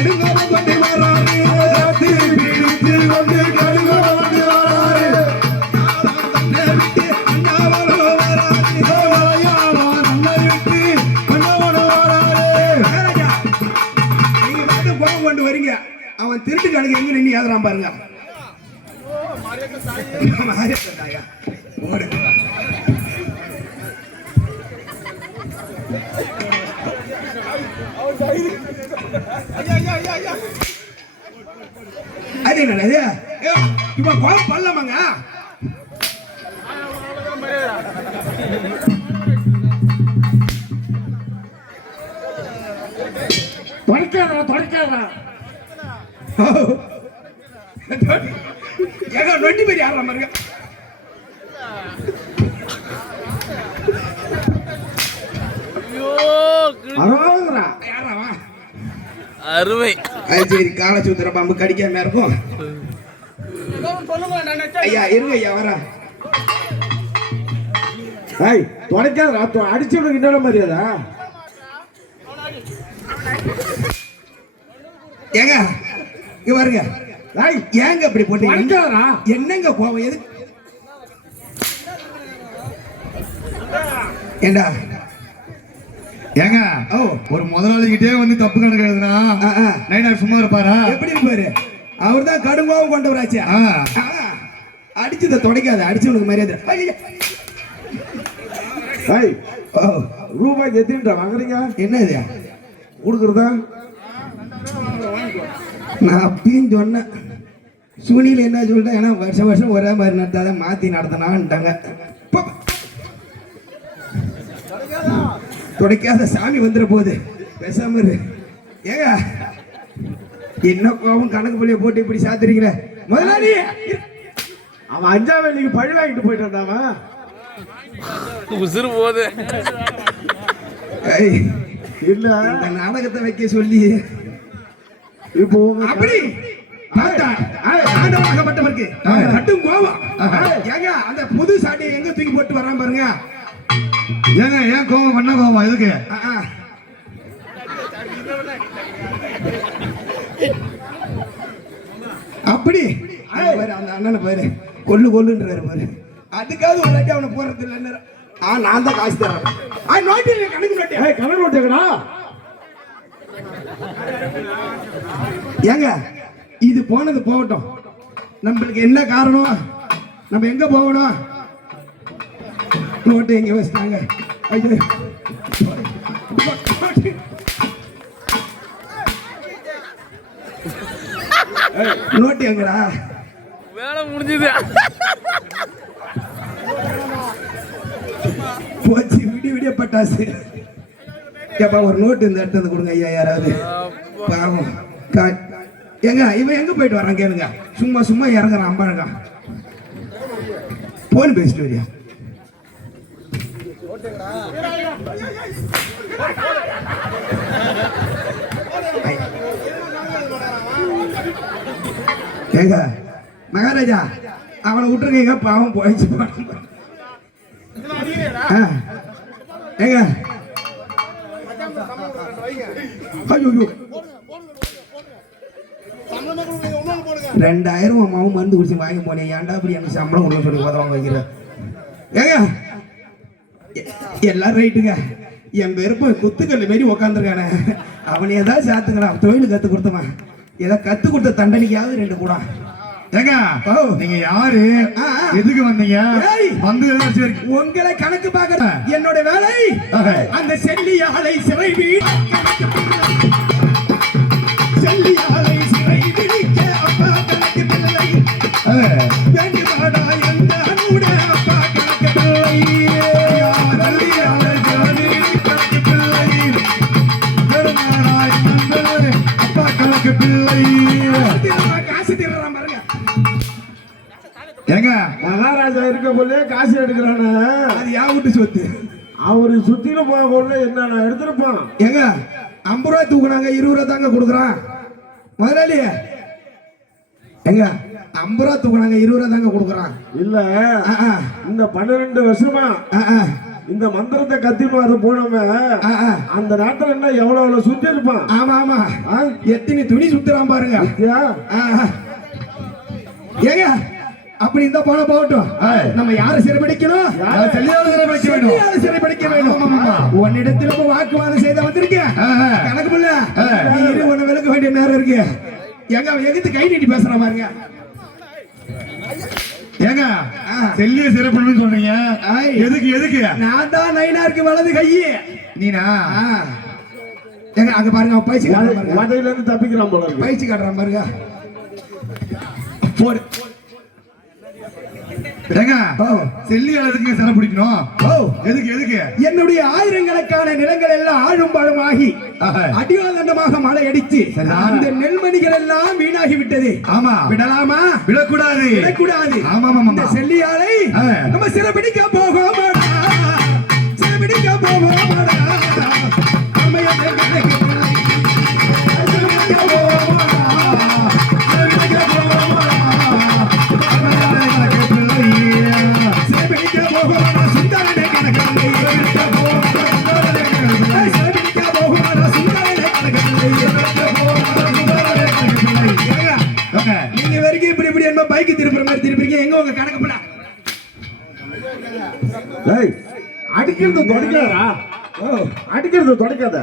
கடுங்கோலம் கொண்டு வராரு பிடித்து வந்து கடுங்கோலம் கொண்டு வராரு விட்டு அண்ணாவளோ வராரு அண்ணை விட்டு அண்ணாவளோ வராரு நீங்க வந்து கோபம் கொண்டு வரீங்க அவன் திருட்டு கணக்கு எங்க நின்று ஏதுறான் பாருங்க அது என்னது இப்ப கோபம் பண்ணலாமாங்க தொடக்காதா ஏங்க நொண்டி பேர் யாரா பாருங்க அருமை. சரி கால சூத்திர பாம்பு கடிக்காம இருக்கும் ஐயா இருங்க ஐயா வர தொடக்காதா அடிச்சவனுக்கு இன்னொரு மரியாதா ஏங்க இங்க பாருங்க ஏங்க இப்படி போட்டு என்னங்க கோவம் எது ஏண்டா ஏங்க ஒரு முதலாளிகிட்டே வந்து தப்பு கணக்குதுன்னா நைனா சும்மா இருப்பாரா எப்படி இருப்பாரு அவர் தான் கடுங்கோவம் கொண்டவராச்சு அடிச்சதை தொடக்காத அடிச்சவனுக்கு மரியாதை ரூபாய் எத்தின்டா வாங்குறீங்க என்ன இது கொடுக்குறதா நான் அப்பயும் சொன்னேன் சுனியில் என்ன சொல்லிட்டேன் ஏன்னா வருஷம் வருஷம் ஒரே மாதிரி நடத்தாத மாத்தி நடத்தினான்ட்டாங்க துடைக்காத சாமி வந்துட போகுது பேசாம இரு ஏங்க என்ன கோபம் கணக்கு புள்ளிய போட்டு இப்படி சாத்திருக்கிற முதலாளி அவன் 5ஆம் வேலைக்கு பழி வாங்கிட்டு போயிட்டு வந்தாவா உசுறு போகுது இல்ல இந்த நாடகத்தை வைக்க சொல்லி இப்போ அப்படி ஆண்டவனாகப்பட்டவருக்கு கட்டும் கோபம் ஏங்க அந்த புது சாட்டியை எங்க தூக்கி போட்டு வரான் பாருங்க ஏங்க ஏன் கோபம் பண்ண கோபம் எதுக்கு அப்படி அந்த அண்ணனை பாரு கொல்லுன்றாரு பாரு அதுக்காவது ஒரு வாட்டி அவனை போறது இல்லை நான் தான் காசு தரேன் நோட்டி கணக்கு நோட்டி கணக்கு நோட்டியா ஏங்க இது போனது போகட்டும் நம்மளுக்கு என்ன காரணம் நம்ம எங்க போகணும் நோட்டு எங்க வச்சிட்டாங்க ஐயோ நோட்டு எங்கடா வேலை முடிஞ்சது போச்சு விடிய பட்டாசு ஏப்பா ஒரு நோட்டு இந்த இடத்துல கொடுங்க ஐயா யாராவது பாவம் எங்க இவன் எங்க போயிட்டு வரான் கேளுங்க சும்மா சும்மா இறங்குறான் அம்பாழகா போன் பேசிட்டு வரியா ஏங்க மகாராஜா அவனை விட்டுருங்க பாவம் போயிடுச்சு ஏங்க ஐயோ 2000 அம்மாவும் மருந்து குடிச்சு வாங்கி போனேன் ஏன்டா அப்படி எனக்கு சம்பளம் கொடுக்க சொல்லி உதவாங்க வைக்கிறேன் ஏங்க எல்லாரும் ரைட்டுங்க என் பெருப்ப குத்துக்கல் மாரி உக்காந்துருக்கானே அவனை ஏதாவது சேர்த்துக்கிறான் தொழில் கத்து கொடுத்தவன் ஏதோ கத்து கொடுத்த தண்டனைக்காவது 2 கூட ஏங்க நீங்க யாரு எதுக்கு வந்தீங்க வந்து உங்களை கணக்கு பார்க்க என்னோட வேலை அந்த செல்லியாலை சிறை செல்லியாலை சிறை பிடிக்க அப்பா கணக்கு பிள்ளை வேண்டுமாடா எந்த அன்புட அப்பா கணக்கு பிள்ளை கணக்கு பிள்ளை அப்பா கணக்கு பிள்ளை காசு தீர்றான் பாருங்க ஏங்க மகாராஜா இருக்க போல காசு எடுக்கிறான அது யா விட்டு சொத்து அவரு சுத்தில போக கொள்ள என்ன எடுத்துருப்பான் ஏங்க 50 ரூபாய் தூக்குனாங்க 20 ரூபாய் தாங்க கொடுக்குறான் முதலாளி ஏங்க 50 ரூபாய் தூக்குனாங்க 20 ரூபாய் தாங்க கொடுக்குறான் இல்ல இந்த 12 வருஷமா இந்த மந்திரத்தை கத்திட்டு வர போனவன் அந்த நேரத்துல என்ன எவ்வளவு சுத்தி இருப்பான். ஆமா ஆமா எத்தனை துணி சுத்துறான் பாருங்க. ஏங்க அப்படி இந்த போன போகட்டும். நம்ம யாரை சிறைபிடிக்கணும்? சிறைபிடிக்க வேண்டும். உன்னிடத்தில் வாக்குவாதம் செய்த வந்திருக்கேன். கணக்கு புள்ள நீ இரு, உன்னை விளக்க வேண்டிய நேரம் இருக்கு. எங்க அவன் எதிர்த்து கை நீட்டி பேசுற பாருங்க. ஏங்க செல்லிய சிறப்பு சொல்றீங்க, எதுக்கு? நான் தான் நைனாருக்கு வலது கையே. நீனா எங்க அங்க பாருங்க, அவன் பயிற்சி காட்டுறான். மதையில இருந்து தப்பிக்கிறான் போல இருக்கு. பயிற்சி காட்டுறான் பாருங்க. போடு. ஏங்க செல்லியால எதுக்கு சிறை பிடிக்கணும்? எதுக்கு? என்னுடைய ஆயிரக்கணக்கான நிலங்கள் எல்லாம் ஆழும் பாழுமாகி அடிவாதண்டமாக மழை அடித்து அந்த நெல்மணிகள் எல்லாம் வீணாகி விட்டது. ஆமா, விடலாமா? விடக்கூடாது. ஆமா இந்த செல்லியாலை நம்ம சிறைபிடிக்க போகோமாடா, சிறைபிடிக்க போகோமாடா. நீங்க வரைக்கும் இப்படி என்ன பைக் திருப்புற மாதிரி திருப்பீங்க. எங்க உங்க கணக்கு பண்ண அடிக்கிறது தொடக்காதா? அடிக்கிறது தொடக்காத.